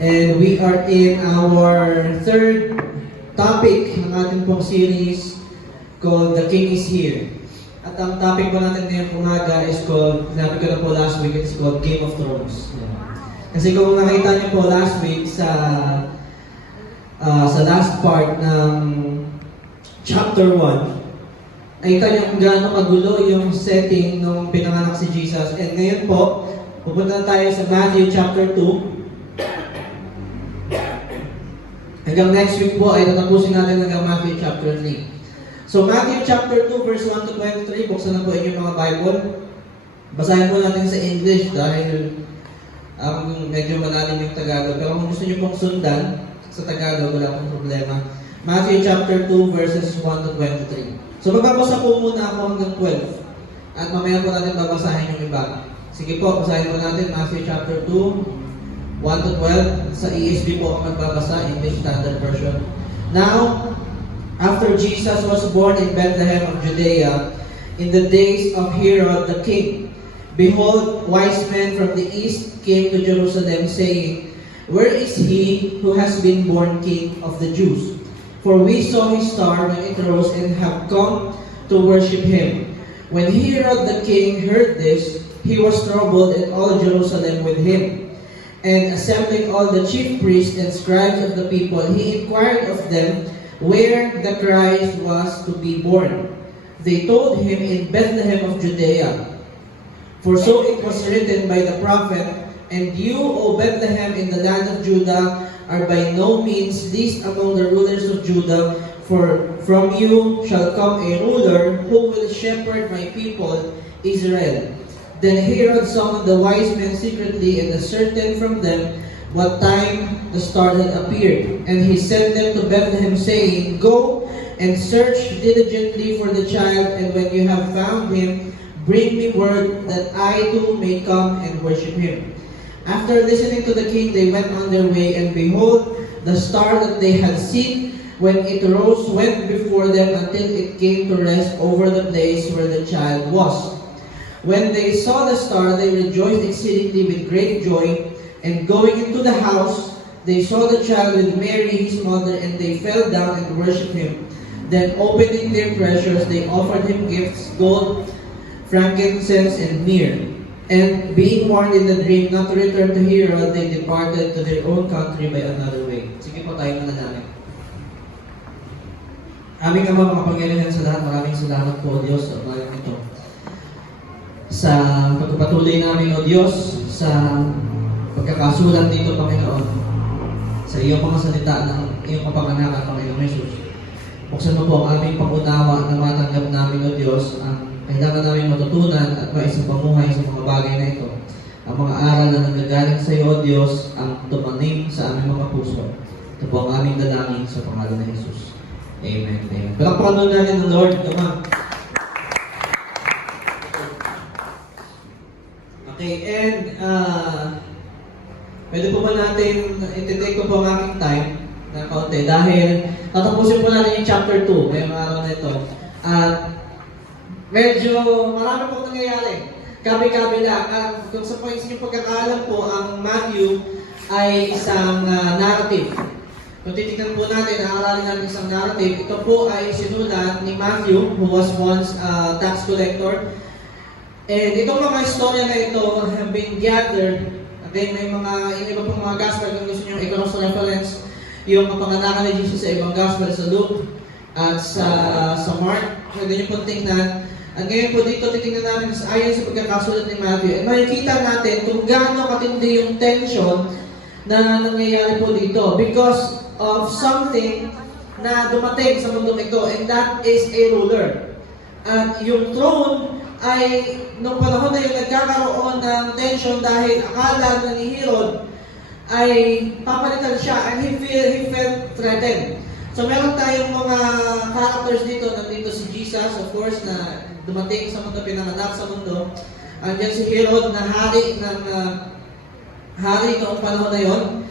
And we are in our third topic ng ating pong series called The King is Here. At ang topic po natin ngayong umaga is called, sinabi ko na po last week, it's called Game of Thrones. Kasi kung nakita niyo po last week sa last part ng chapter 1, nakita niyo kung gaano kagulo yung setting nung pinanganak si Jesus. And ngayon po, pupunta tayo sa Matthew chapter 2. Hanggang next week po ay tatapusin natin hanggang Matthew chapter 3. So Matthew chapter 2 verse 1 to 23, buksan na po inyong mga Bible. Basahin po natin sa English dahil medyo malalim yung Tagalog. Pero kung gusto niyo pong sundan sa Tagalog, wala pong problema. Matthew chapter 2 verses 1 to 23. So magbabasa po muna ako hanggang 12. At mamaya po natin babasahin yung iba. Sige po, basahin po natin Matthew chapter 2, 1 to 12. Sa ESV po ako magbabasa, English Standard Version. Now, after Jesus was born in Bethlehem of Judea, in the days of Herod the king, behold, wise men from the east came to Jerusalem, saying, Where is he who has been born King of the Jews? For we saw his star when it rose and have come to worship him. When Herod the king heard this, he was troubled, and all Jerusalem with him. And assembling all the chief priests and scribes of the people, he inquired of them where the Christ was to be born. They told him, In Bethlehem of Judea. For so it was written by the prophet, And you, O Bethlehem, in the land of Judah, are by no means least among the rulers of Judah, for from you shall come a ruler who will shepherd my people, Israel. Then Herod summoned the wise men secretly and ascertained from them what time the star had appeared. And he sent them to Bethlehem, saying, Go and search diligently for the child, and when you have found him, bring me word that I too may come and worship him. After listening to the king, they went on their way, and behold, the star that they had seen when it rose went before them until it came to rest over the place where the child was. When they saw the star, they rejoiced exceedingly with great joy, and going into the house, they saw the child with Mary his mother, and they fell down and worshipped him. Then opening their treasures, they offered him gifts, gold, frankincense, and myrrh. And being warned in the dream not to return to Herod, they departed to their own country by another way. Sige po tayo manalangin. Aming Ama, makapangyarihan sa lahat, maraming salamat po, O Diyos, sa umagang ito. Sa pagpapatuloy namin, O Diyos, sa pagkakasulat dito, Panginoon, sa iyong mga salita ng iyong kapanganakan, Panginoon Jesus. Buksan mo po ang aming pangunawa na matanggap namin, O Diyos, ang kailangan namin matutunan at maisapamuhay sa mga bagay na ito. Ang mga aral na nanggagaling sa iyo, O Diyos, ang tumanim sa aming mga puso. Ito po ang aming dalangin sa pangalan ng Jesus. Amen. Amen. Palakpakan nun natin ng Lord. Come on. Okay, and pwede po ba natin i-take ko po ang aking time na kaunti dahil tatapusin po natin yung chapter 2 ngayong araw na ito. At medyo marami po nangyayari. Kabi-kabi lang. Kung sa points niyo pagkakaalam po, ang Matthew ay isang narrative. Kung titignan po natin, aralin natin isang narrative, ito po ay sinulat ni Matthew, who was once a tax collector. And itong mga istorya na ito have been gathered. Again, may mga iba pong mga gospel, kung gusto nyo i-cross reference, yung kapanganakan ni Jesus sa ibang gospel, sa Luke at sa Mark. Pwede nyo pong tingnan. At ngayon po dito, titingnan natin ayon sa pagkakasulat ni Matthew. At makikita natin kung gaano katindi yung tension na nangyayari po dito. Because of something na dumating sa mundong ito, and that is a ruler. At yung throne ay, nung panahon na yun, nagkakaroon ng tension dahil akala na ni Herod ay papalitan siya, and he felt threatened. So meron tayong mga characters dito. Nandito si Jesus, of course, na dumating sa mundo, pinanganak sa mundo. Andiyan si Herod na hari noong panahon na yon.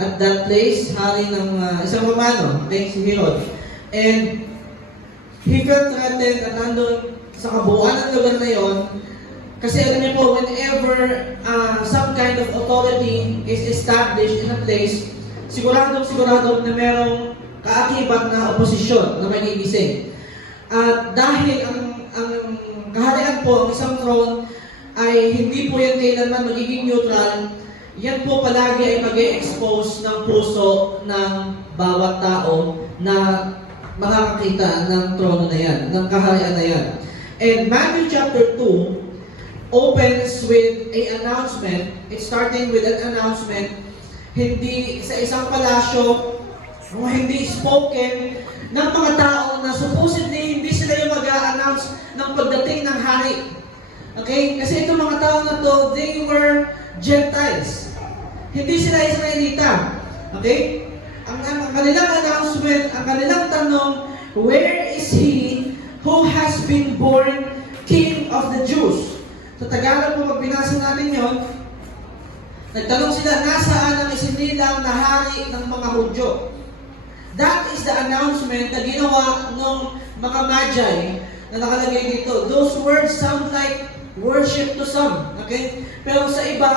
At that place, hari ng isang Romano, okay, si Herod. And he felt threatened at nandun sa kabuuan ng lugar na yon, Kasi alam niyo po, whenever some kind of authority is established in a place, sigurado na merong kaakibat na oposisyon na magigising. At dahil ang kaharian po, ang isang throne, ay hindi po yan kailanman magiging neutral, yan po palagi ay mag-e-expose ng puso ng bawat tao na makakakita ng trono na yan, ng kaharian na yan. And Matthew chapter 2 opens with an announcement. It's starting with an announcement, hindi sa isang palasyo, hindi spoken ng mga tao na supposedly hindi sila yung mag-a-announce ng pagdating ng hari. Okay? Kasi itong mga tao na to, they were Gentiles. Hindi sila Israelita. Okay? Ang kanilang announcement, ang kanilang tanong, where is he who has been born King of the Jews? Sa Tagalog po, pag binasa natin yon, nagtanong sila, nasaan ang isinilang na hari ng mga Hudyo? That is the announcement na ginawa ng mga Magi na nakalagay dito. Those words sound like worship to some. Okay? Pero sa iba,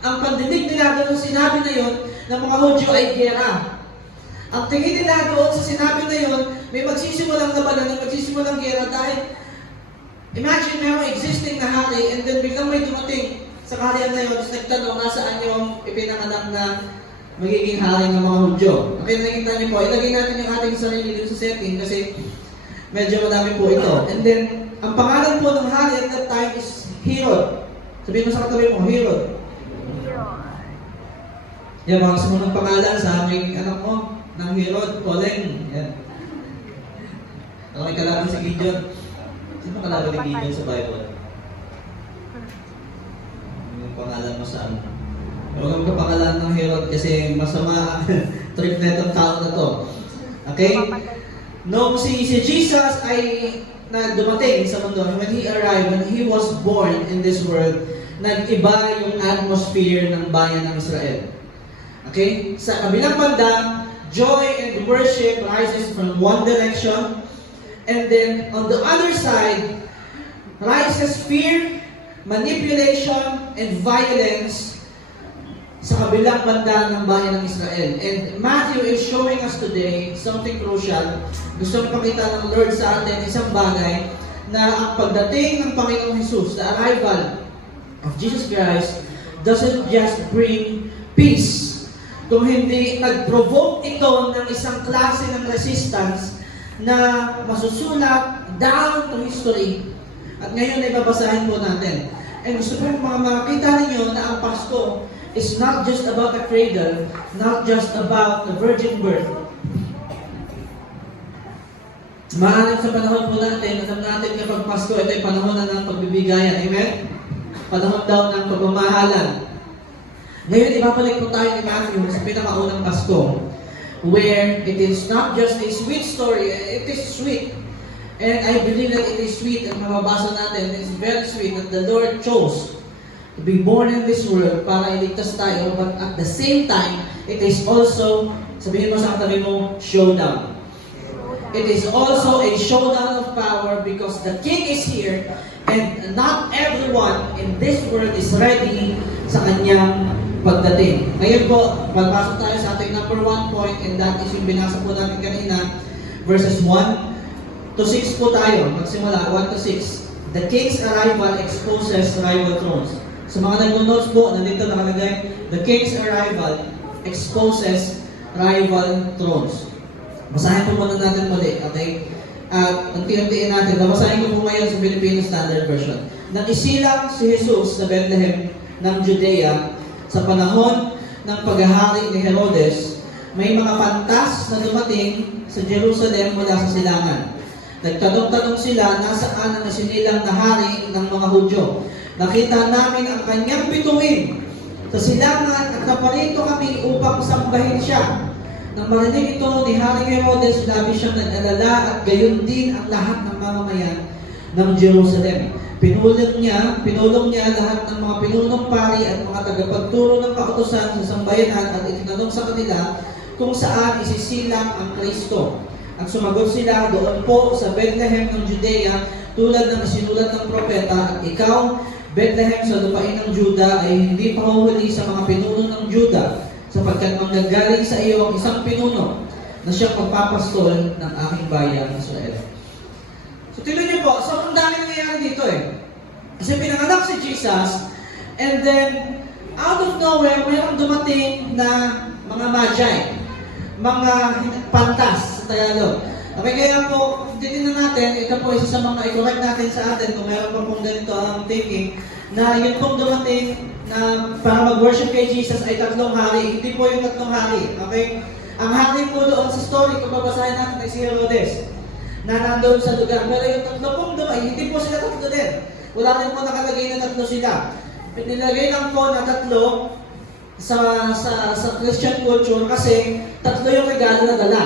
ang pandinig nila doon sa sinabi na yon ng mga Hudyo ay gera. Ang tingin nila doon sa sinabi na yon, may magsisimulang labanan, may magsisimulang gera dahil imagine merong existing na hari and then biglang may dumating sa kaharian na yun, tapos nagtanong nasaan yung ipinanganak na magiging hari ng mga Hudyo. Okay, nakikita niyo po, ilagay natin yung ating sarili dito sa setting kasi medyo madami po ito. And then, ang pangalan po ng hari at that time is Herod. Sabihin mo sa katabi mo, Herod. Yan, mga sumunong pangalan sa aming anak mo, ng Herod, Colin. Yan. Okay, kalaban si Gideon. Sino kalaban ni Gideon sa Bible? Yung pangalan mo saan? Huwag mo pangalan ng Herod kasi masama trip na itong tao na to. Okay? Nung si Jesus ay na dumating sa mundo, when he arrived, when he was born in this world, nag-iba yung atmosphere ng bayan ng Israel. Okay? Sa kabilang banda, joy and worship rises from one direction, and then on the other side, rises fear, manipulation, and violence sa kabilang banda ng bayan ng Israel. And Matthew is showing us today something crucial. Gusto nang pakita ng Lord sa atin isang bagay na ang pagdating ng Panginoong Jesus, the arrival of Jesus Christ, doesn't just bring peace. Kung hindi nag-provoke ito ng isang klase ng resistance na masusulat down to history. At ngayon ay babasahin po natin. And gusto po makita ninyo na ang Pasko is not just about the cradle, not just about the virgin birth. Maaaring sa panahon po natin, alam natin kapag Pasko, ito ay panahon na ng pagbibigayan. Amen? Panahon daw ng pagmamahalan. Ngayon, ibabalik po tayo ni Matthew sa pinakaunang Pasko, where it is not just a sweet story, it is sweet. And I believe that it is sweet, and mababasa natin, it's very sweet that the Lord chose to be born in this world para iligtas tayo, but at the same time, it is also, sabihin mo sa katabi mo, showdown. It is also a showdown of power because the King is here and not everyone in this world is ready sa kanyang pagdating. Ngayon po, papasok tayo sa ating number 1 point, and that is yung binasa po natin kanina, verses 1 to 6 po tayo. Magsimula, 1 to 6. The King's arrival exposes rival thrones. Sa mga nag-notes po, nandito nakalagay, the King's arrival exposes rival thrones. Basahin po muna natin muli, okay? At unti-untiin natin. Babasahin ko po ngayon sa Filipino Standard Version. Nakisilang si Jesus sa Bethlehem ng Judea sa panahon ng paghahari ni Herodes. May mga pantas na dumating sa Jerusalem mula sa silangan. Nagtanong-tanong sila nasaan ang isinilang na hari ng mga Hudyo. Nakita namin ang kanyang bituin sa silangan at naparito kami upang sambahin siya. Nang marinig ito ni Haring Herodes, labis siyang nag-alala at gayon din ang lahat ng mamamayan ng Jerusalem. Pinulong niya lahat ng mga pinunong pari at mga tagapagturo ng kautusan sa sambayanan at itinanong sa kanila kung saan isisilang ang Kristo. At sumagot sila, doon po sa Bethlehem ng Judea, tulad ng sinulat ng propeta, at ikaw, Bethlehem sa lupain ng Juda, ay hindi pahuhuli sa mga pinuno ng Juda, sapagkat manggagaling sa iyo ang isang pinuno na siyang magpapastol ng aking bayan, Israel. So, tinuloy niyo po, so ang dami nangyayari dito eh. Kasi pinanganak si Jesus, and then, out of nowhere, mayroong dumating na mga magi, mga pantas sa Tagalog. Okay, kaya po, titignan natin, ito po isa sa mga i-correct natin sa atin kung meron pa pong ganito ang thinking, na yun pong dumating na para mag-worship kay Jesus ay tatlong hari. Hindi po yung tatlong hari. Okay? Ang hari po doon sa story, kung babasahin natin ay si Herodes, na nandoon sa lugar. Pero yung tatlo pong dumating, hindi po sila tatlo din. Wala rin po nakalagay na tatlo sila. Nilagay lang po na tatlo sa Christian culture kasi tatlo yung regalo na dala.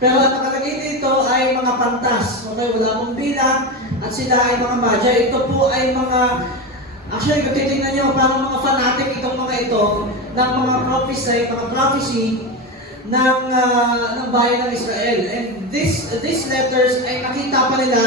Pero ang nakalagay dito ay mga pantas. Okay, wala pong bilang at sila ay mga magi. Ito po ay mga, actually kung titignan nyo, parang mga fanatic itong mga ito ng mga prophecy ng bayan ng Israel. And these letters ay nakita pa nila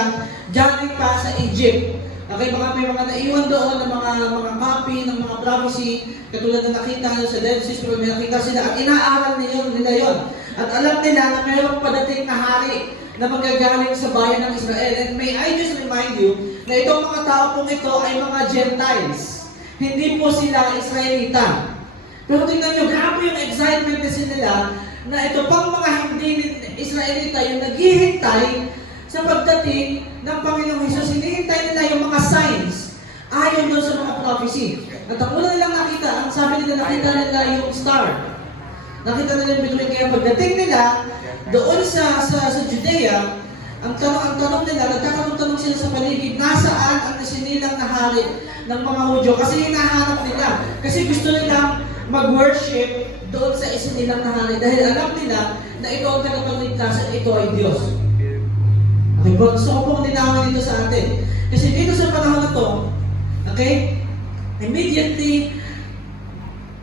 galing pa sa Egypt. Okay, baka may mga naiwan doon ng mga copy ng mga prophecy, katulad na nakita nyo sa Dead Sea Scrolls, may nakita sila at inaaral nila yon. At alam nila na mayroong padating na hari na magagaling sa bayan ng Israel. And may I just remind you na itong mga tao pong ito ay mga Gentiles. Hindi po sila Israelita. Pero tingnan nyo, grabe yung excitement kasi nila na ito pang mga hindi Israelita yung naghihintay sa pagdating ng Panginoong Hesus. Hinihintay nila yung mga signs ayon doon sa mga prophecy. At ang una nilang nakita, ang sabi nila, nakita nila yung star. Nakita nila yung bituin, kaya pagdating nila doon sa Judea, ang tanong nila, nagtatanong sila sa paligid, nasaan ang isinilang na hari ng mga Hudyo? Kasi hinahanap nila. Kasi gusto nilang mag-worship doon sa isinilang na hari dahil alam nila na ito ang tagapagligtas at ito ay Diyos. Okay, bro, gusto ko pong linawin dito sa atin. Kasi dito sa panahon na to, okay, immediately,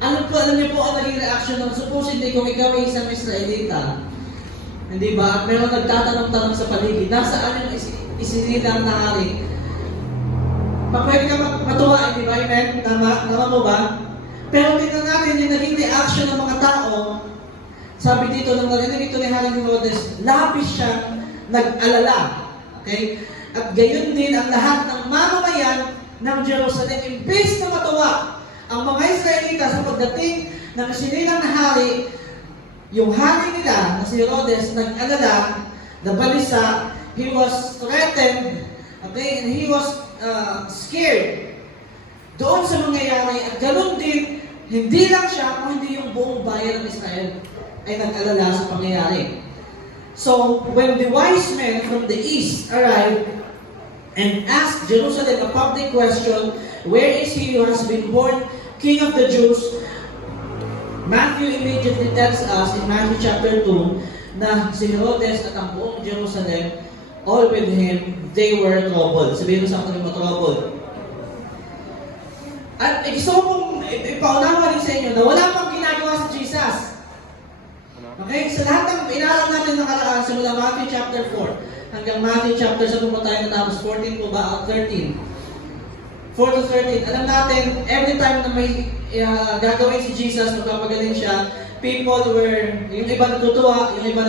alam niyo po ang naging reaction ng supposedly kung ikaw ay isang Israelita, hindi ba? At meron nagtatanong-tanong sa paligid, nasaan yung isinilang na hari? Pwede ka matuwa, hindi ba? Amen? Tama mo ba? Pero tingnan natin yung naging reaction ng mga tao. Sabi dito, nang narinig ito ni Haring Herodes, labis siyang nag-alala. Okay? At gayon din ang lahat ng mamamayan ng Jerusalem. Imbes na matuwa ang mga Israelita sa pagdating ng isinilang na hari, yung hari nila na si Herodes nag-alala, nabalisa, he was threatened, okay, and he was scared doon sa mangyayari. At ganoon din, hindi lang siya, kung hindi yung buong bayan ng Israel ay nag-alala sa pangyayari. So, when the wise men from the east arrived and asked Jerusalem a public question, where is he who has been born King of the Jews? Matthew immediately tells us in Matthew chapter 2 na si Herodes at ang buong Jerusalem, all with him, they were troubled. Sabihin mo sa akin mo, troubled. At gusto ko pong ipaunawa rin sa inyo na wala pang ginagawa si Jesus. Okay? Sa lahat ng inaral natin nakaraan, simula Matthew chapter 4 hanggang Matthew chapter, sa po tayo natapos, 14 po ba? 13. 4 to 13. Alam natin, every time na may gagawin si Jesus, magpapagaling siya, people were, yung iba natutuwa, yung iba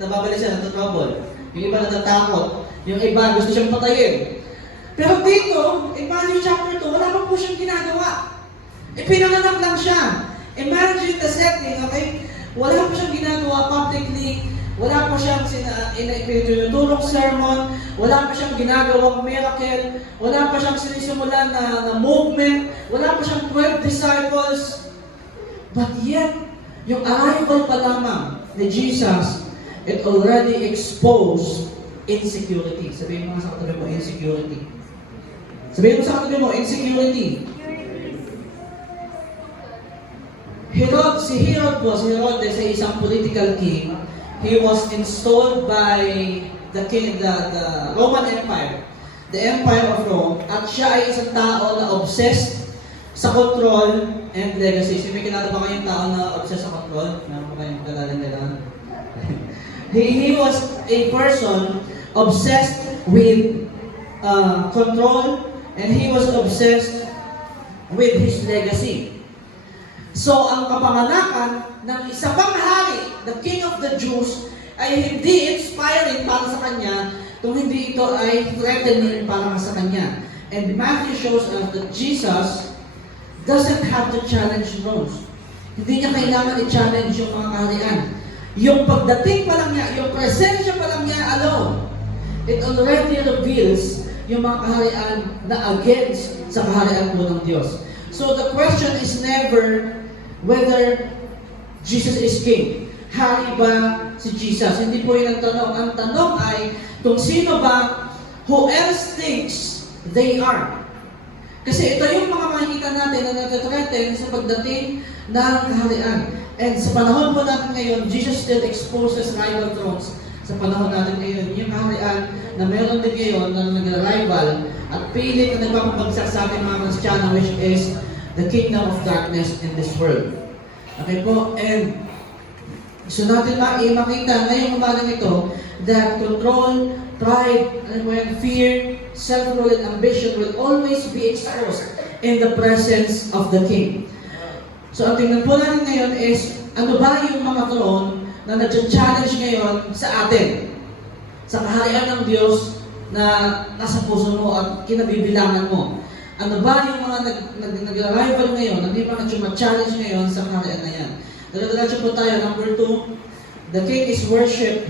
nababalisa, natutrouble, yung iba natatakot, yung iba gusto siyang patayin. Pero dito, in Matthew chapter 2, wala pa po siyang ginagawa. Pinanganak lang siya. Imagine the setting, okay? Wala pa siyang ginagawa publicly, wala pa siyang tinutulong sermon, wala pa siyang ginagawang miracle, wala pa siyang sinisimulan na movement, wala pa siyang 12 disciples. But yet, yung arrival pa lamang ni Jesus, it already exposed insecurity. Sabihin mo sa katabi mo, insecurity. Sabihin mo sa katabi mo, insecurity. Si Herodes ay isang political king. He was installed by the Roman Empire, the Empire of Rome, at siya ay isang tao na obsessed sa control and legacy. May kilala ba kayong tao na obsessed sa control? Meron ba kayong kilala nila? He was a person obsessed with control, and he was obsessed with his legacy. So, ang kapanganakan ng isa pang hari, the King of the Jews, ay hindi inspiring para sa kanya kung hindi ito ay threatening para sa kanya. And Matthew shows us that Jesus doesn't have to challenge those. Hindi niya kailangan i-challenge yung mga kaharian. Yung pagdating pa lang niya, yung presensya pa lang niya alone, it already reveals yung mga kaharian na against sa kaharian po ng Diyos. So the question is never whether Jesus is King. Hari ba si Jesus? Hindi po yun ang tanong. Ang tanong ay kung sino ba, who else thinks they are. Kasi ito yung mga makikita natin na natatreten sa pagdating ng kaharian. And sa panahon po natin ngayon, Jesus still exposes rival thrones. Sa panahon natin ngayon, yung kaharian na meron din ngayon na nag-rival at pilit na nagpapabagsak sa ating mga Kristiyano, which is the kingdom of darkness in this world. Okay po? And so natin makita ngayong umaga ito that control, pride, and when fear, self-rule, and ambition will always be exposed in the presence of the King. So ang tingnan po natin ngayon is, ano ba yung mga throne na nag-challenge ngayon sa atin? Sa kaharian ng Diyos na nasa puso mo at kinabibilangan mo. Ano ba yung mga nag-rival ngayon, ano yung mga challenge ngayon sa kaharian na yan? Dalaga po tayo, number 2, the King is worshipped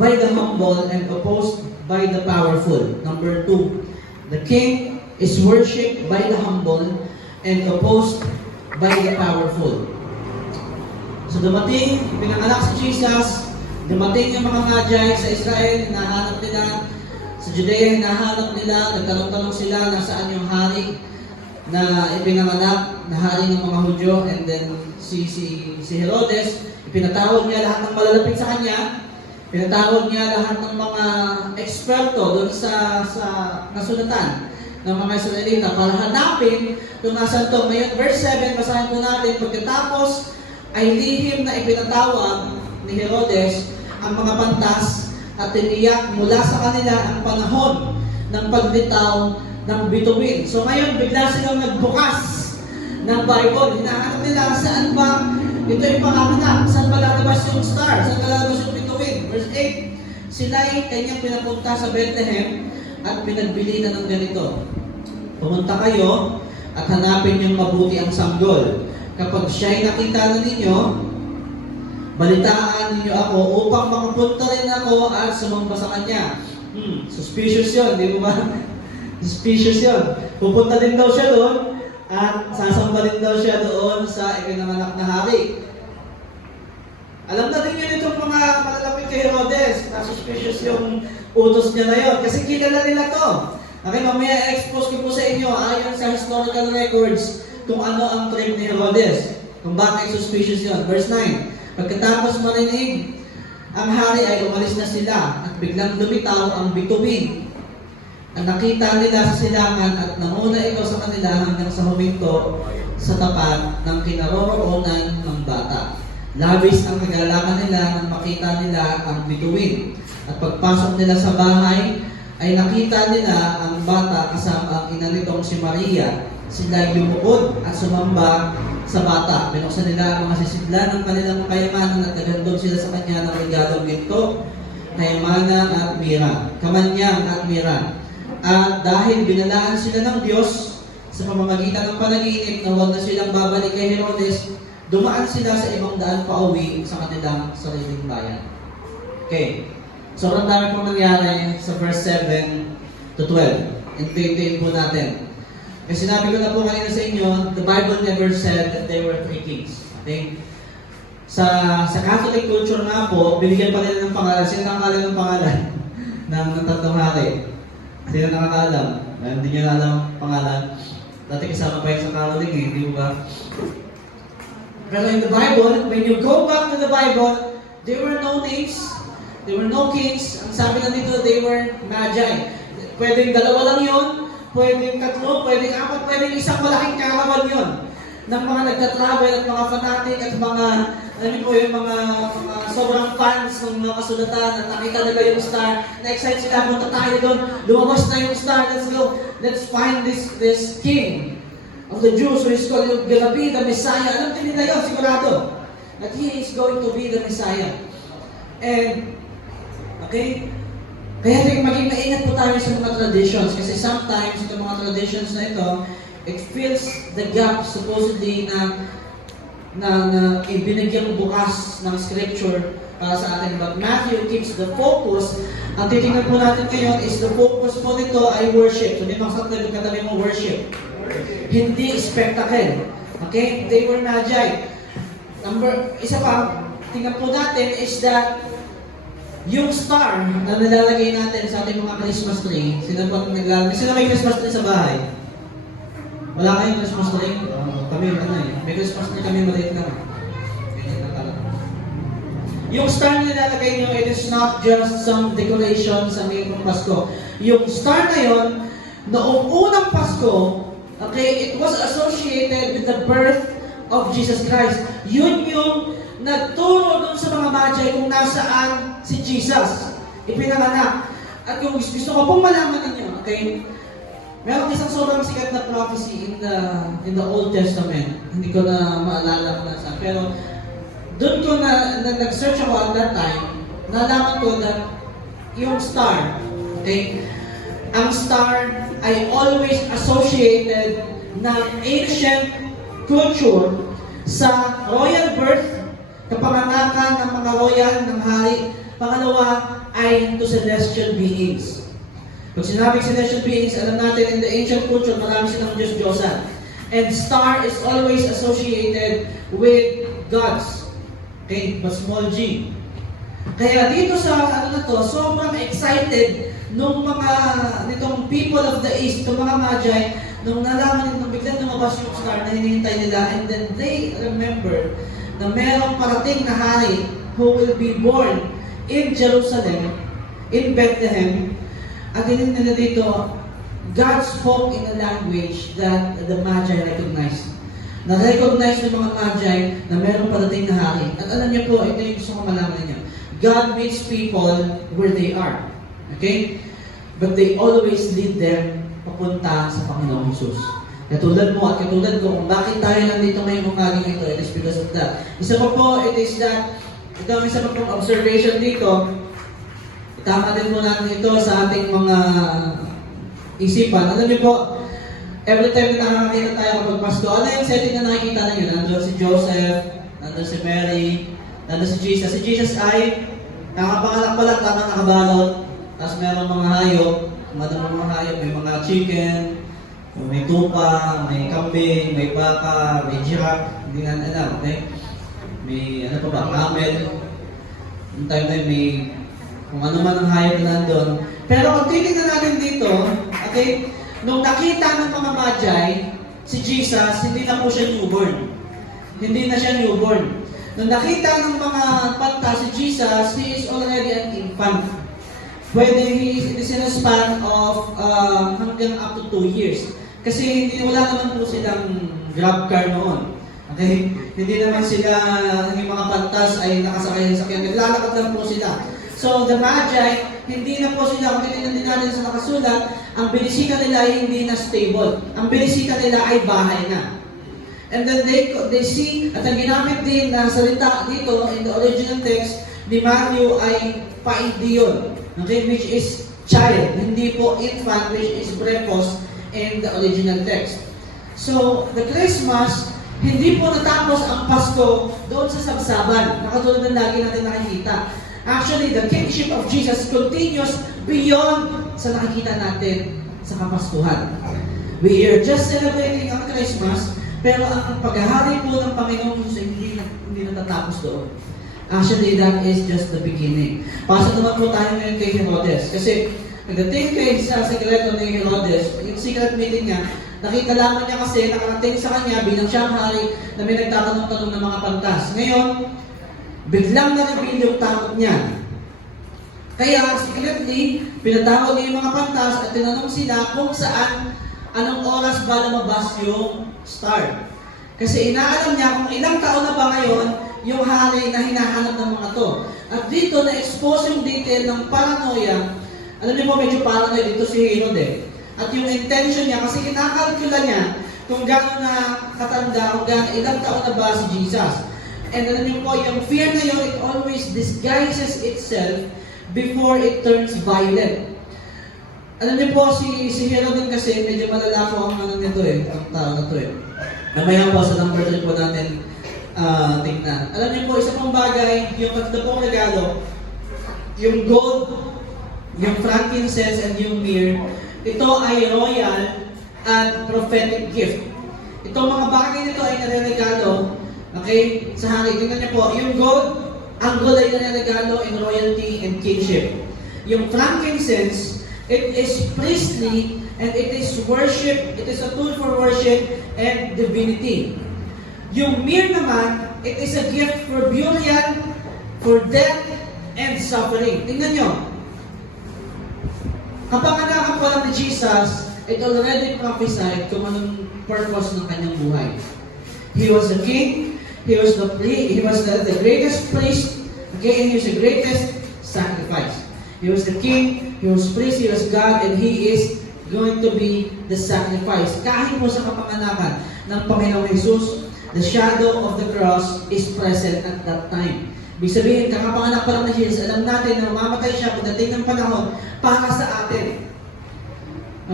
by the humble and opposed by the powerful. Number 2, the King is worshipped by the humble and opposed by the powerful. So dumating, pinanganak si Jesus, dumating yung mga Magi sa Israel, hinahanap nila, sa Judea, hinahanap nila, nagtanong-tanong sila nasaan yung hari na ipinanganak na hari ng mga Hudyo, and then si Herodes, ipinatawag niya lahat ng malalapit sa kanya, pinatawag niya lahat ng mga eksperto doon sa nasunatan ng mga Israelita para hanapin kung nasan to. Ngayon, verse 7, basahin po natin, pagkatapos ay lihim na ipinatawag ni Herodes ang mga pantas at tiniyak mula sa kanila ang panahon ng pagbitaw ng bituin. So ngayon, bigla silang nagbukas ng Bible. Hinahanap nila saan ba ito yung panganak, saan ba lalabas yung star, saan ba lalabas yung bituin. Verse 8, sila ay kanyang pinapunta sa Bethlehem at pinagbili na ng ganito. Pumunta kayo at hanapin yung mabuti ang sanggol. Kapag siya'y nakita na ninyo, balitaan ninyo ako upang makapunta rin ako at sumamba sa kanya. Suspicious yun, di ba? Suspicious yun. Pupunta din daw siya doon at sasamba din daw siya doon sa ipinanganak na hari. Alam na din yun itong mga malalapit kay Herodes na suspicious yung utos niya na yun. Kasi kilala nila to. Okay, mamaya expose ko po sa inyo ayon sa historical records kung ano ang trip ni Herodes. Kung bakit suspicious yun. Verse 9, pagkatapos marinig, ang hari ay umalis na sila at biglang lumitaw ang bituin. Ang nakita nila sa silangan at namuna ito sa kanila hanggang sa huminto sa tapat ng kinaroroonan ng bata. Labis ang kagalakan nila nang makita nila ang bituin. At pagpasok nila sa bahay, ay nakita nila ang bata kasama ang ina nitong si Maria. Sila lumubod at sumamba sa bata. Binuksan nila ang mga sisidlan ng kanilang kayamanan at nagandog sila sa kanya ng regalong ginto, kayamanan at mira, kamanyang at mira. At dahil binalaan sila ng Diyos sa pamamagitan ng panaginip na huwag na silang babalik kay Herodes, dumaan sila sa ibang daan pauwi sa kanilang sariling bayan. Okay. Sobrang dami pong nangyari sa verse 7 to 12. Intindihin po natin. Kasi sinabi ko na po kanina sa inyo, the Bible never said that there were 3 kings. Okay? Sa Catholic culture nga po, binigyan pa nila ng pangalan. Sino nakakaalam ng pangalan ng tatlong hari? Sino nakakaalam? Hindi nyo na alam ang pangalan. Dati kasama pa yun sa Catholic eh, di ba? Pero in the Bible, when you go back to the Bible, there were no names, there were no kings. Ang sabi na dito, they were magi. Pwedeng dalawa lang yun, pwedeng tatlo, pwedeng apat, pwedeng isang malaking karawan yun. ng mga nagtatravel at mga fanatic at mga, alam mo yung mga sobrang fans ng mga kasulatan at nakita nila yung star, na-excite sila, punta tayo doon, lumabas na yung star, let's go, let's find this king of the Jews who is called gonna be the Messiah. Alam din nila yun, sigurado, that he is going to be the Messiah. And, okay, kaya maging maingat po tayo sa mga traditions kasi sometimes itong mga traditions na ito, it fills the gap supposedly na ibinigyan bukas ng scripture para sa atin. But Matthew keeps the focus. Ang titingnan po natin ngayon is the focus po nito ay worship. So, di mga sakta yung katabi mo, worship. Hindi spectacle. Okay? They were magi. Isa pa, tingnan po natin is that yung star na nilalagay natin sa ating mga Christmas tree, sino may Christmas tree sa bahay? Wala kayong Christmas tree? Kami may Christmas tree kami maliit lang. Yung star na nilalagay nyo, it is not just some decoration sa ngayong Pasko. Yung star na yon, noong unang Pasko, okay, it was associated with the birth of Jesus Christ. Yun yung nagturo dun sa mga magi kung nasaan si Jesus. Ipinanganak. At yung gusto ko pong malaman ninyo, okay, meron isang sobrang sikat na prophecy in the Old Testament. Hindi ko na maalala kung nasa. Pero doon ko nag-search ako at that time, nalaman ko that yung star, okay, ang star ay always associated ng ancient culture sa royal birth, kapanganakan ng mga royal ng hari. Pangalawa ay to celestial beings. Pag sinabing celestial beings, alam natin in the ancient culture, marami silang Diyos-Diyosan. And star is always associated with gods. Okay, but small g. Kaya dito sa sobrang excited nitong people of the East, itong mga magi, nung nalaman nung biglang lumabas yung star na hinihintay nila, and then they remember na merong parating na hari who will be born in Jerusalem, in Bethlehem. At din nila dito, God spoke in a language that the Magi recognized. Na-recognize ng mga Magi na merong parating na hari. At alam niyo po, ito yung gusto ko malaman niyo. God meets people where they are. Okay? But they always lead them papunta sa Panginoong Jesus. Katulad mo at katulad ko, kung bakit tayo nandito ngayong umagang ito, it is because of that. Isa pa po, it is that, ito ang isa pa pong observation dito, tama din po natin ito sa ating mga isipan. Alam niyo po, every time na nakakita tayo kapag Pasko, ano yung setting na nakikita ninyo? Nandun si Joseph, nandun si Mary, nandun si Jesus. Si Jesus ay nakapanganak pa lang, tamang nakabalot, tapos merong mga hayop, mga hayop, may mga chicken, may tupa, may kambing, may baka, may giraffe, hindi na alam, okay? May ano pa ba, camel. Yung time na may kung ano man ang hayop na nandun. Pero kung titignan natin dito, okay, nung nakita ng mga magi, si Jesus, hindi na po siya newborn. Hindi na siya newborn. Nung nakita ng mga panta si Jesus, he is already an infant. Pwede, it is in a span of hanggang up to 2 years. Kasi wala naman po silang grab car noon. Okay? Hindi naman sila, yung mga pantas ay nakasakay sa sakyan. Naglalakad lang po sila. So, the Magi, hindi na po sila, kung titignan din natin sa nakasulat, ang binisita nila ay hindi na stable. Ang binisita nila ay bahay na. And then they see, at ang ginamit din na salita dito in the original text ni Matthew ay paidion, okay, which is child, hindi po infant, which is brephos in the original text. So, the Christmas, hindi po natapos ang Pasko doon sa sabsaban, nakatulad ng lagi natin nakikita. Actually, the kingship of Jesus continues beyond sa nakikita natin sa Kapaskuhan. We are just celebrating ang Christmas, pero ang paghahari po ng Panginoon Jesus hindi natatapos doon. Actually, that is just the beginning. Pasok naman po tayo ngayon kay Herodes. Kasi, pagdating kay sa sekreto ni Herodes, yung secret meeting niya, nakita lamang niya kasi nakarating sa kanya bilang siyang hari na may nagtatanong-tanong ng mga pantas. Ngayon, biglang na-reveal yung takot niya. Kaya, secretly, pinatawag niya yung mga pantas at tinanong sila kung saan, anong oras ba lumabas yung star. Kasi inaalam niya kung ilang taon na ba ngayon yung hari na hinahanap ng mga to. At dito, na-expose yung detail ng paranoia. Alam niyo po, medyo paranoid dito si Herod eh. At yung intention niya, kasi kinakalkula niya kung gano'n na katanda, kung gano'n, ilang taon na ba si Jesus. And alam niyo po, yung fear na yun, it always disguises itself before it turns violent. Alam niyo po, si Herod din kasi, medyo malala po ang ano nito eh, ang tao na to eh. Namaya po sa number 3 po natin tingnan. Alam niyo po, isa pong bagay, yung tatlo pong regalo, yung gold, yung frankincense, and yung myrrh, ito ay royal at prophetic gift. Itong mga bagay nito ay nare-regalo, okay, sa hari. Tingnan niyo po, yung gold, ang gold ay nare-regalo in royalty and kingship. Yung frankincense, it is priestly and it is worship, it is a tool for worship and divinity. Yung myrrh naman, it is a gift for burial, for death, and suffering. Tingnan nyo. Kapag anak po lang ni Jesus, it already prophesied kung anong purpose ng kanyang buhay. He was a king, he was the greatest priest, okay, and he was the greatest sacrifice. He was the king, he was priest, he was God, and he is going to be the sacrifice. Kahit po sa kapanganakan ng Panginoong Jesus, the shadow of the cross is present at that time. Ibig sabihin, kakapanganak pa lang na Jesus, alam natin na mamamatay siya pagdating ng panahon para sa atin.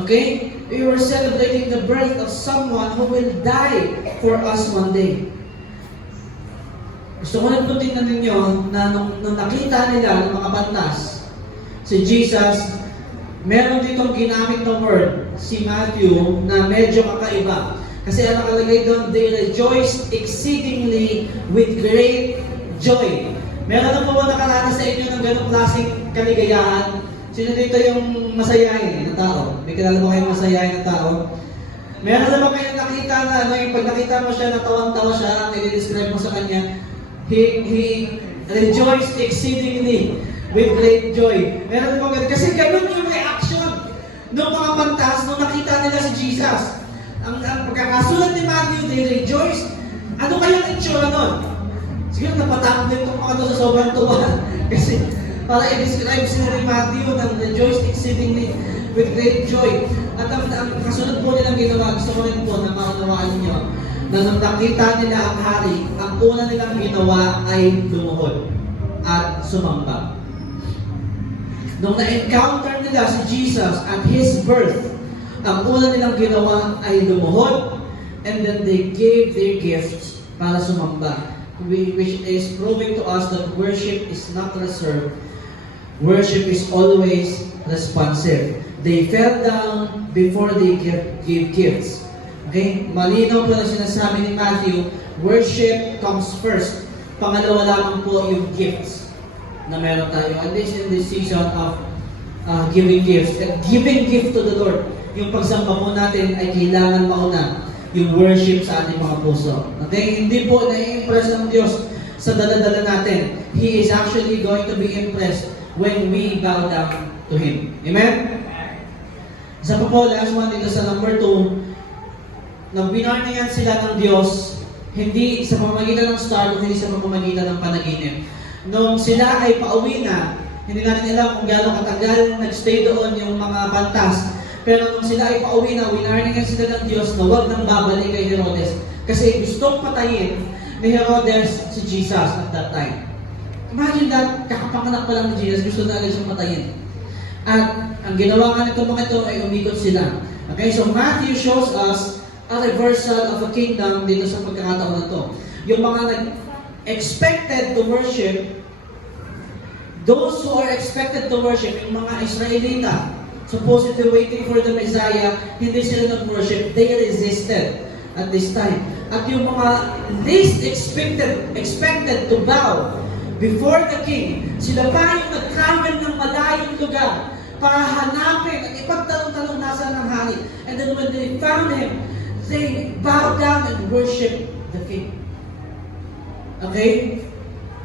Okay? We were celebrating the birth of someone who will die for us one day. Gusto ko lang po tingnan ninyo na nung nakita nila ng mga bantas, si Jesus, meron ditong ginamit na word, si Matthew, na medyo kakaiba. Kasi ang nakalagay doon, they rejoiced exceedingly with great joy. Meron na po ba nakaranas sa inyo ng ganong klaseng kaligayahan? Sino dito yung masayahin na tao? May kilala mo kayong masayahin na tao? Meron na ba kayong nakita na, yung pag nakita mo siya, natawang-tawa siya, i-describe mo sa kanya, he rejoiced exceedingly with great joy. Meron na ba ganun? Kasi ganun yung reaction ng mga pantas nung nakita nila si Jesus. Ang pagkakasulat ni Matthew, they rejoiced. Ano kayang itsura nun? Siguro napatakot din itong mga to sa sobrang tuwa. Kasi para i-describe sila ni Matthew ng rejoiced exceedingly with great joy. At ang kasunod po nilang ginawa, gusto ko rin po na maunawaan ninyo, na nung nakita nila ang hari, ang una nilang ginawa ay lumuhod at sumamba. Nung na-encounter nila si Jesus at His birth, ang una nilang ginawa ay lumuhod, and then they gave their gifts para sumamba. Which is proving to us that worship is not reserved. Worship is always responsive. They fell down before they gave gifts. Okay? Malinaw po na sinasabi ni Matthew, worship comes first. Pangalawa lamang po yung gifts na meron tayo. At least in this season of giving gifts. Giving gift to the Lord. Yung pagsamba po natin ay kailangan mauna yung worship sa ating mga puso. Okay? Hindi po na-impress ng Diyos sa dala-dala natin. He is actually going to be impressed when we bow down to Him. Amen? Isa pa po, last one dito sa number 2, nang binarnayan sila ng Diyos, hindi sa pamamagitan ng star, hindi sa pamamagitan ng panaginip. Nung sila ay pauwi na, hindi natin alam kung gaano katagal nagstay doon yung mga bantas. Pero nung sila ay pauwi na, winarningan sila ng Diyos na huwag nang babalik kay Herodes. Kasi gustong patayin ni Herodes si Jesus at that time. Imagine that, kakapanganak pa lang ni Jesus, gusto na agad siyang patayin. At ang ginawa nga nito mga ito ay umikot sila. Okay, so Matthew shows us a reversal of a kingdom dito sa pagkakataon na ito. Yung mga expected to worship, those who are expected to worship, yung mga Israelita, supposedly waiting for the Messiah, hindi sila nag-worship, they resisted at this time. At yung mga least expected to bow before the king, sila pa yung nag-travel ng malayong lugar para hanapin at ipagtanong-tanong nasa ng hari. And then when they found him, they bowed down and worship the king. Okay?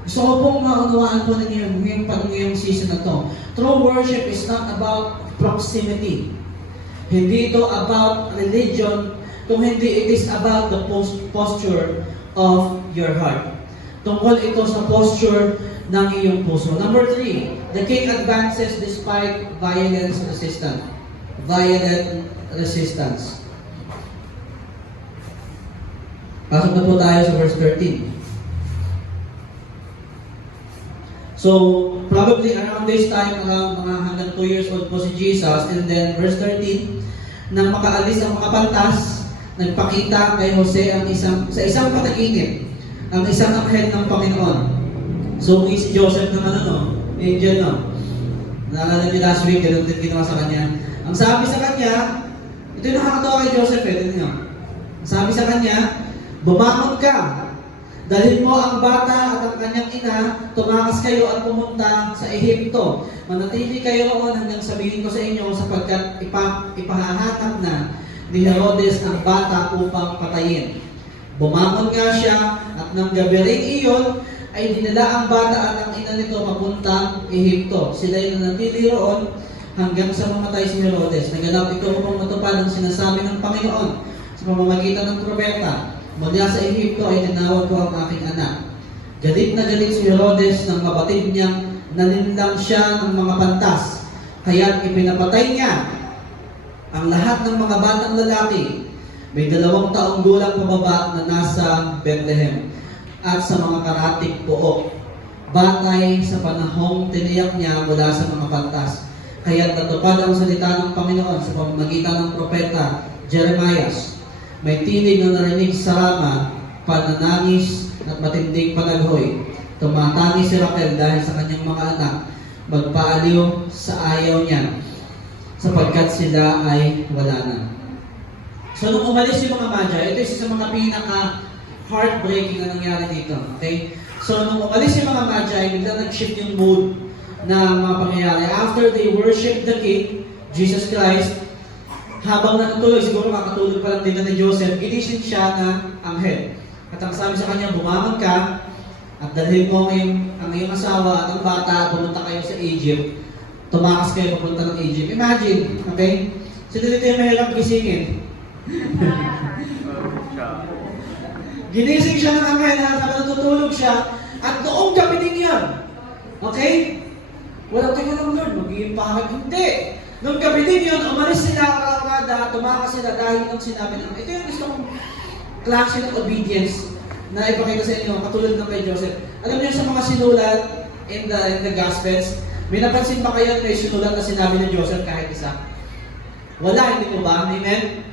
Gusto ko pong maunawaan po ninyo ngayong season na to. True worship is not about proximity. Hindi ito about religion, kung hindi it is about the posture of your heart. Tungkol ito sa posture ng iyong puso. Number 3, the king advances despite violent resistance. Violent resistance. Pasok na po tayo sa verse 13. So, probably around this time, around mga hanggang 2 years old po si Jesus, and then verse 13, nang makaalis ang mga pantas, nagpakita kay Jose sa isang panaginip, ang isang anghel ng Panginoon. So, si Joseph naman angel Naalala niyo last week, ganun din ginawa sa kanya. Ang sabi sa kanya, ito yung nakakatawa kay Joseph tignan niyo. Ang sabi sa kanya, bumangon ka, dalhin mo ang bata at ang kanyang ina, tumakas kayo at pumunta sa Ehipto. Manatili kayo roon hanggang sabihin ko sa inyo sapagkat ipahahanap na ni Herodes ang bata upang patayin. Bumangon nga siya at nang gabi ring iyon ay dinala ang bata at ang ina nito papuntang Ehipto. Sila ay nanatili roon hanggang sa mamatay si Herodes. Naganap ito upang matupad ang sinasabi ng Panginoon sa pamamagitan ng propeta. Mula sa Ehipto ay tinawag ko ang aking anak. Galit na galit si Herodes nang mabatid niyang nalinlang siya ng mga pantas. Kaya't ipinapatay niya ang lahat ng mga batang lalaki. May 2 taong gulang pababa na nasa Bethlehem at sa mga karatig pook. Batay sa panahong tiniyak niya mula sa mga pantas. Kaya't natupad ang salita ng Panginoon sa pamamagitan ng propeta Jeremiah. May tinig na narinig sa Rama, pananangis at matinding panaghoy. Tumatangis si Raquel dahil sa kanyang mga anak, magpaaliw sa ayaw niya, sapagkat sila ay wala na. So nung umalis yung mga Magi, ito isa sa mga pinaka-heartbreaking na nangyari dito. Okay? So nung umalis yung mga Magi, bigla nag-shift yung mood ng mga pangyayari. After they worship the King, Jesus Christ, habang natutulog, siguro makatulog pa lang din ni Joseph, ginising siya ng anghel. At ang sabi sa kanya, bumangon ka at dalhin mo ang iyong asawa at ang bata, pumunta kayo sa Egypt. Tumakas kayo papunta ng Egypt. Imagine, okay? Sino dito yung mahirap gisingin? Ginising siya ng anghel habang natutulog siya at noong gabi din yun. Okay? Wala tayo ng Lord, mag-iimpahag. Hindi! Noong gabi din yun, umalis sila karagada, tumakas sila dahil ang sinabi ng ito yung gusto kong klase ng obedience na ipakita sa inyo, katulad ng kay Joseph. Alam niyo sa mga sinulat in the Gospels, may napansin ba kayo na may sinulat na sinabi ni Joseph kahit isa? Wala, hindi po ba? Amen?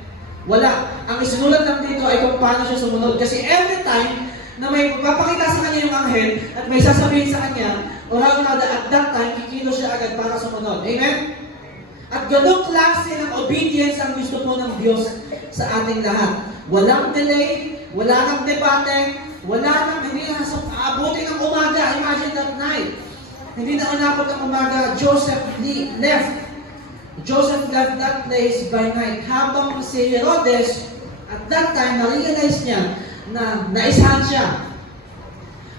Wala. Ang isinulat lang dito ay kung paano siya sumunod. Kasi every time na may papakita sa kanya yung anghel at may sasabihin sa kanya, o at that time, kikilos siya agad para sumunod. Amen? At ganong klase ng obedience ang gusto po ng Diyos sa ating lahat. Walang delay, wala nang debate, hindi na sa aabutin ng umaga. Imagine that night. Hindi na inabot ng umaga. Joseph left that place by night. Habang si Herodes, at that time, na-realize niya na naisahan siya.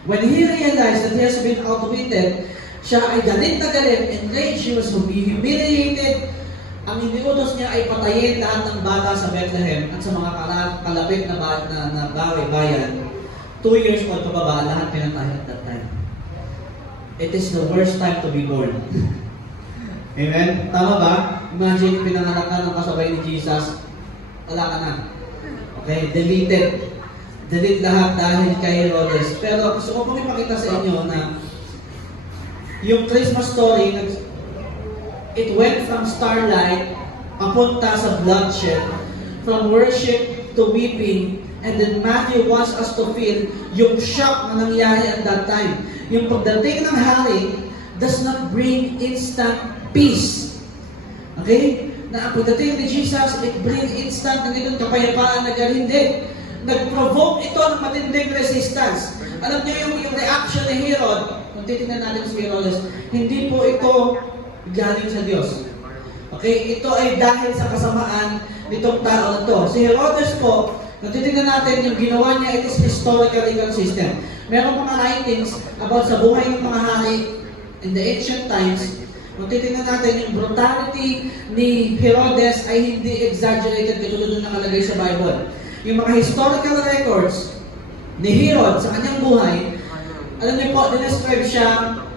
When he realized that he has been outwitted, siya ay galit na galit, enraged, he was humiliated. Ang iniutos niya ay patayin lahat ng bata sa Bethlehem at sa mga kalapit na bayan. 2 years old pababa, lahat pinatay at that time. It is the worst time to be born. Amen? Tama ba? Imagine, pinanganak ka ng kasabay ni Jesus, wala ka na. Okay? Delete lahat dahil kay Herodes. Pero gusto ko pong ipakita sa inyo na yung Christmas story, it went from starlight, papunta sa bloodshed, from worship to weeping, and then Matthew wants us to feel yung shock na nangyari at that time. Yung pagdating ng hari does not bring instant peace. Okay? Na ang pagdating ni Jesus, it brings instant na nitong kapayapaan na hindi. Nag-provoke ito ng matinding resistance. Alam niyo yung reaction ni Herod, kung titignan natin si Herodes, hindi po ito galing sa Diyos. Okay? Ito ay dahil sa kasamaan nitong tao na to. Si Herodes po, kung titignan natin yung ginawa niya, it is historical inconsistent. Meron mga writings about sa buhay ng mga hari in the ancient times Kung titignan natin, yung brutality ni Herodes ay hindi exaggerated katulad ng nakalagay sa Bible. Yung mga historical records ni Herod sa kanyang buhay, alam niyo po, dinescribe siya,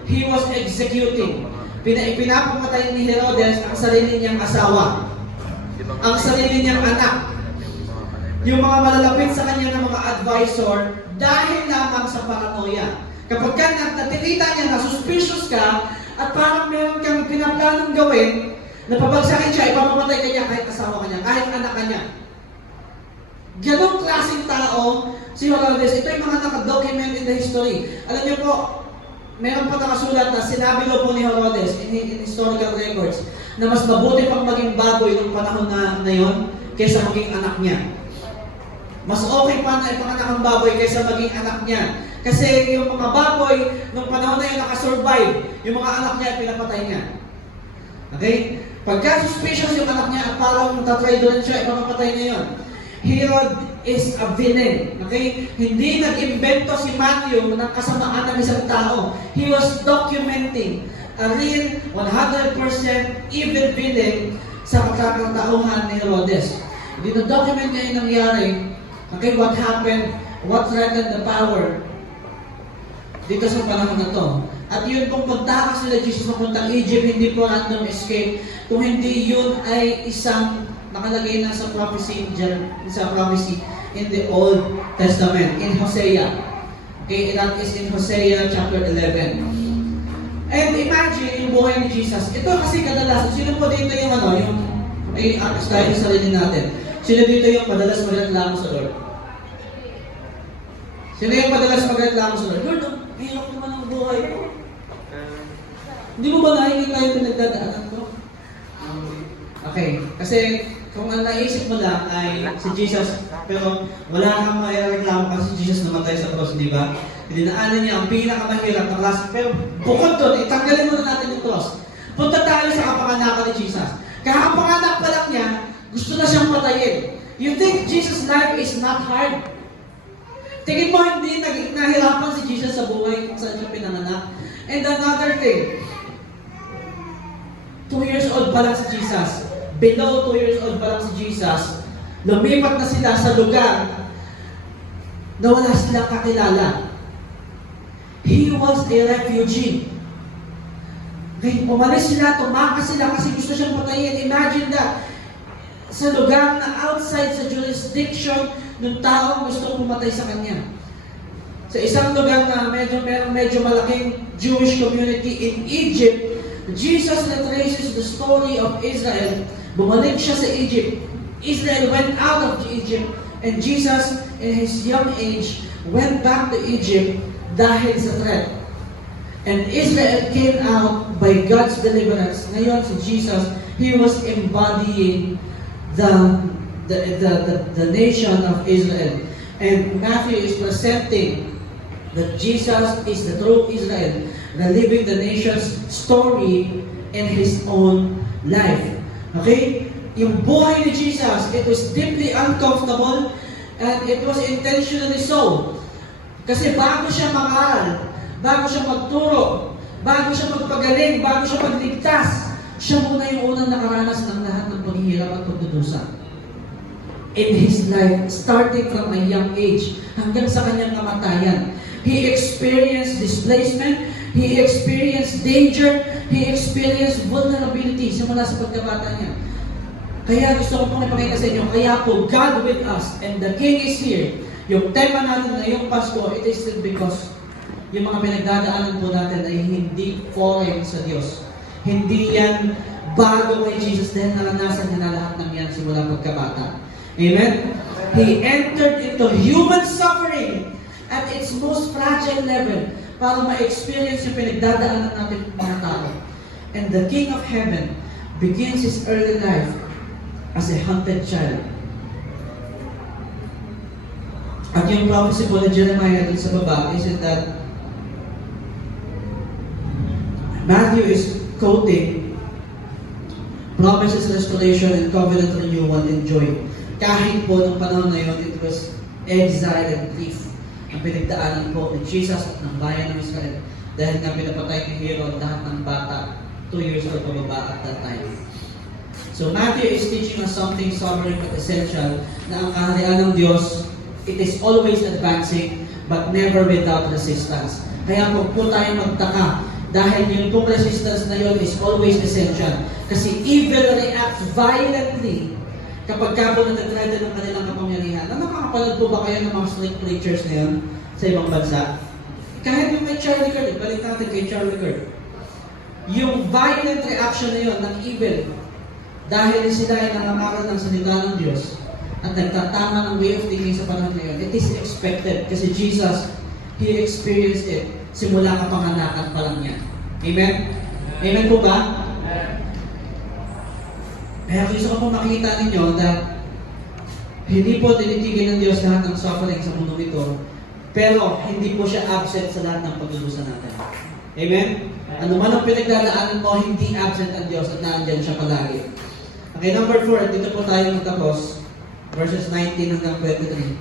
he was executing. Pinapamatay ni Herodes ang sarili niyang asawa, ang sarili niyang anak, yung mga malalapit sa kanya ng mga advisor dahil lamang sa paranoia. Kapag ka natikita niya na suspicious ka at parang meron kang pinaplanong gawin, na pabagsakin siya, ipamamatay ka niya kahit asawa ka niya, kahit anak ka niya. Ganong klaseng tao si Herodes. Ito yung mga nakadocument in the history. Alam niyo po, meron pa nakasulat na sinabi daw po ni Herodes in historical records na mas mabuti pang maging baboy ng panahon na yon kaysa maging anak niya. Mas okay pa na ipanganak ang baboy kaysa maging anak niya. Kasi yung mga baboy, nung panahon na yun nakasurvive, yung mga anak niya pinapatay niya. Okay? Pagka suspicious yung anak niya at parang natatraidoran siya, ipapatay niya yun. Herod is a villain. Okay? Hindi nag-invento si Matthew ng kasamaan ng isang tao. He was documenting a real 100% evil villain sa pagkakatauhan ni Herodes. Dino-document niya yung nangyari. Okay, what happened? What threatened the power? Dito sa panahon na to. At yun pong pagtakas nila Jesus papuntang Egypt, hindi po random escape. Kung hindi yun ay isang nakalagay na sa prophecy in the Old Testament, in Hosea. Okay, that is in Hosea chapter 11. And imagine yung buhay ni Jesus. Ito kasi kadalasan, sino po dito yung yung may tayo sa sarili natin. Sino dito yung madalas magreklamo sa Lord? Sino yung madalas magreklamo sa Lord? Lord, hirap naman ang buhay ko. Hindi mo ba nakikita yung pinagdadaanan ko? Okay, kasi kung ang naisip mo lang ay si Jesus, pero wala kang maireklamo kasi si Jesus namatay sa cross, di ba? Dinaanan niya ang pinakamahirap na klase. Pero bukod doon, itanggalin muna natin yung cross. Punta tayo sa kapanganakan ni Jesus. Kakapanganak pa lang niya, gusto na siyang patayin. You think Jesus' life is not hard? Tingin mo hindi nahirapan si Jesus sa buhay kung saan siya pinanganak? And another thing, 2 years old pa lang si Jesus. Below 2 years old pa lang si Jesus. Lumipat na sila sa lugar na wala silang kakilala. He was a refugee. Okay, umalis sila, tumakas sila kasi gusto siyang patayin. Imagine that. Sa lugar na outside sa jurisdiction ng taong gusto pumatay sa kanya. Sa isang lugar na medyo malaking Jewish community in Egypt, Jesus retraces the story of Israel. Bumalik siya sa Egypt. Israel went out of Egypt, and Jesus, in his young age, went back to Egypt dahil sa threat. And Israel came out by God's deliverance. Ngayon si Jesus, he was embodying the nation of Israel. And Matthew is presenting that Jesus is the true Israel, reliving the nation's story in his own life. Okay? Yung buhay ni Jesus, it was deeply uncomfortable and it was intentionally so. Kasi bago siya mag-aral, bago siya magturo, bago siya magpagaling, bago siya magligtas, siya muna yung unang nakaranas ng lahat ng paghihirap at pagdudusa. In his life, starting from a young age, hanggang sa kanyang kamatayan, he experienced displacement, he experienced danger, he experienced vulnerability simula sa pagkabata niya. Kaya gusto ko pong ipakita sa inyo, kaya po, God with us, and the King is here. Yung tema natin ngayong Pasko, it is still because yung mga pinagdadaanan po natin ay hindi foreign sa Diyos. Hindi yan bago kay Jesus dahil naranasan niya na lahat ng yan simula pagkabata. Amen? He entered into human suffering at its most fragile level para ma-experience yung pinagdadaanan natin mga tao. And the King of Heaven begins his early life as a hunted child. At yung prophecy po ni Jeremiah dun sa baba is that Matthew is quoting promises, restoration, and covenant renewal and joy. Kahit po nung panahon na yun, it was exile and grief ang pinagdaanan po ni Jesus at ng bayan ng Israel dahil nga pinapatay ni Herod lahat ng bata 2 years old pababa at that time. So Matthew is teaching us something sovereign but essential, na ang kaharian ng Diyos, it is always advancing but never without resistance. Kaya huwag po tayo magtaka dahil yung pong resistance na yun is always essential. Kasi evil reacts violently kapag ka po nag-threaten ng kanilang kapangyarihan. Nakakapanood po ba kayo ng mga snake preachers na yun sa ibang bansa? Kahit yung kay Charlie Kirk, balik natin kay Charlie Kirk. Yung violent reaction na yun ng evil, dahil sila ay nangangaral ng salita ng Diyos at nagtatama ng way of thinking sa panahon na yun, it is expected kasi Jesus, He experienced it simula kapanganakan pa lang niya. Amen? Amen po ba? Kaya gusto ko po makita ninyo na hindi po tinitigil ng Diyos lahat ng suffering sa mundo ito, pero hindi po siya absent sa lahat ng pagdudusa natin. Amen? Ano man ang pinagdadaanan mo, hindi absent ang Diyos at naandyan siya palagi. Okay, number 4, dito po tayo magtapos. Verses 19 hanggang 23.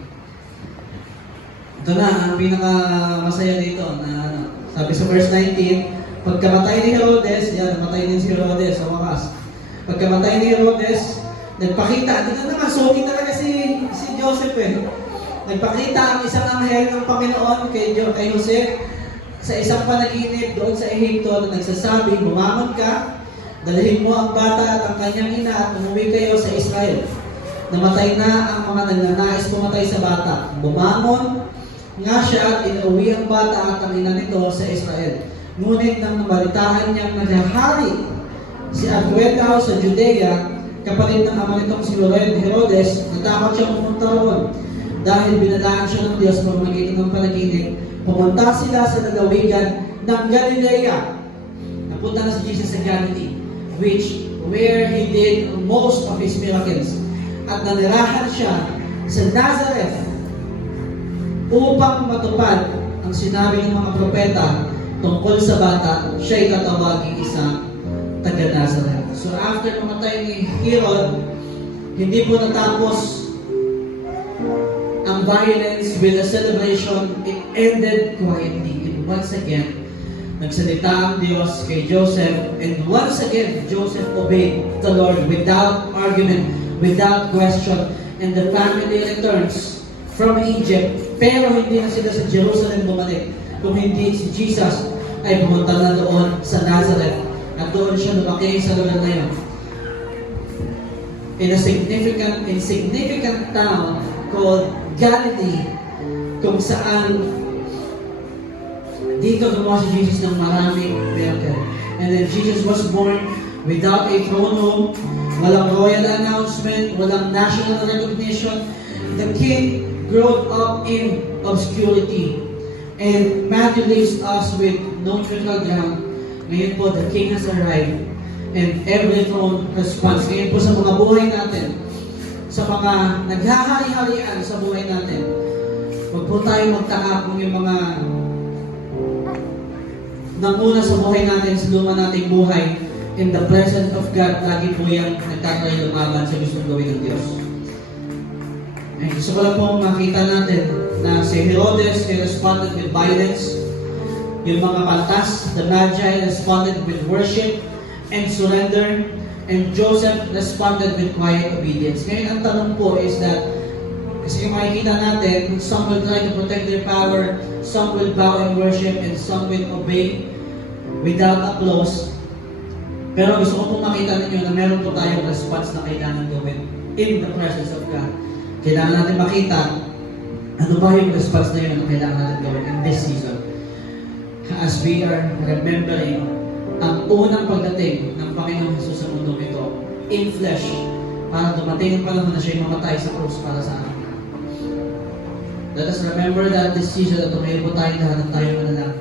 Ito na, ang pinaka-masaya dito. Na, sabi sa verse 19, pagkamatay ni Herodes, yan, namatay din si Herodes sa wakas. Pagkamatay ni Herodes, nagpakita, dito naman, suki talaga si Joseph eh. Nagpakita ang isang anghel ng Panginoon kay Joseph sa isang panaginip doon sa Ehipto na nagsasabi, bumangon ka, dalhin mo ang bata at ang kanyang ina at umuwi kayo sa Israel. Namatay na ang mga nagnanais pumatay sa bata. Bumangon nga siya at inuwi ang bata at ang ina nito sa Israel. Ngunit nang nabalitaan niyang naghahari si Arquelao sa Judea, kapatid ng ama nitong si Herodes, natakot siya pumunta roon. Dahil binadaan siya ng Diyos pamamagitan ng panaginip, pumunta sila sa lalawigan ng Galilea. Napunta na si Jesus sa Galilee, where He did most of His miracles. At nanirahan siya sa Nazareth upang matupad ang sinabi ng mga propeta tungkol sa bata, siya'y tatawaging isang taga-Nazareth. So after mamatay ni Herod, hindi po natapos ang violence with a celebration. It ended quietly. And once again, nagsalita ang Diyos kay Joseph, and once again, Joseph obeyed the Lord without argument, without question, and the family returns from Egypt. Pero hindi na sila sa Jerusalem bumalik, kung hindi si Jesus ay pumunta na doon sa Nazareth, at doon siya lumaki sa lugar na yun. In a insignificant town called Galilee, kung saan dito gumawa si Jesus ng maraming miracle. And then Jesus was born without a throne room, walang royal announcement, walang national recognition. The king grew up in obscurity. And Matthew leaves us with no neutral ground. Ngayon po, the king has arrived and every throne responds. Ngayon po sa mga buhay natin, sa mga naghahari-harian sa buhay natin, huwag po tayo magtaka kung yung mga nanguna sa buhay natin, sa luma nating buhay, in the presence of God, lagi po yung nagkakaroon lumaban sa gustong gawin ng Diyos. Ay, gusto ko lang po makita natin na si Herodes, he responded with violence. Yung mga pantas, the Magi responded with worship and surrender. And Joseph responded with quiet obedience. Ngayon, ang tanong po is that, kasi yung makikita natin, some will try to protect their power, some will bow in worship, and some will obey without applause. Pero gusto ko pong makita ninyo na meron po tayong response na kailangan gawin in the presence of God. Kailangan natin makita ano ba yung response na yun na kailangan natin gawin in this season. As we are remembering ang unang pagdating ng Panginoong Jesus sa mundo ito in flesh, para dumating ang panahon na siya'y mamatay sa krus para sa atin. Let us remember that this season at tumayo po tayo lahat ng tayo manalangin.